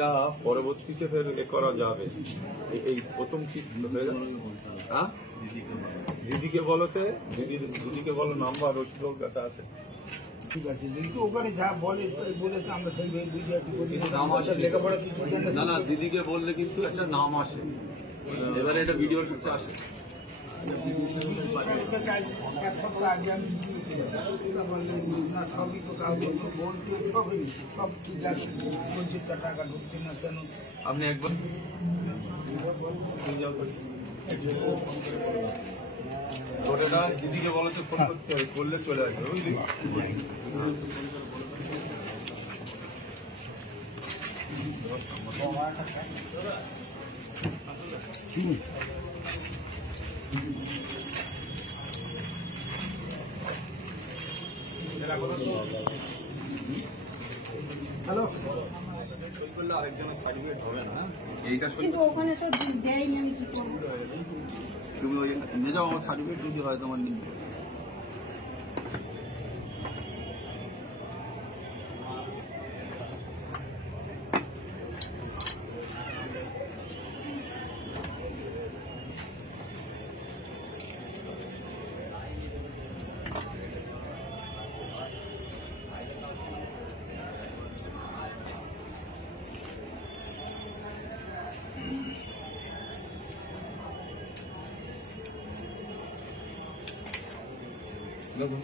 এটা পরবর্তীতে ফের এ করা যাবে। এই প্রথম কিস্তি হয়ে যাবে। হ্যাঁ, দিদিকে বলতে দিদিকে বলো, নাম্বার রসিদ কাছে আছে। ঠিক আছে, দিদি ওখানে যা বলে বলেছে আমরা সেই বুঝে আছি। নাম আসে লেখাপড়া কিছু না, না, দিদিকে বললে কিন্তু একটা নাম আসে, এবারে এটা ভিডিওর কাছে আসে। এক সপ্তাহ আগে আমি না সবই তো কাজ বলতে সবই সব ঠিক আছে, বলছি টাকা ঢুকছে না কেন। আপনি একবার ওটা দিদিকে বলো তো, ফোন করতে হবে, করলে চলে আসবে, বুঝলি? হ্যালো, সই করলে আরেকজনের সার্টিফিকেট হবে না। এইটা সই কিন্তু ওখানে তো দেয়নি, আমি কি করবো? তুমি ওই নিয়ে যাও, আমার সার্টিফিকেট যদি হয় তোমার নিয়ে। দেখুন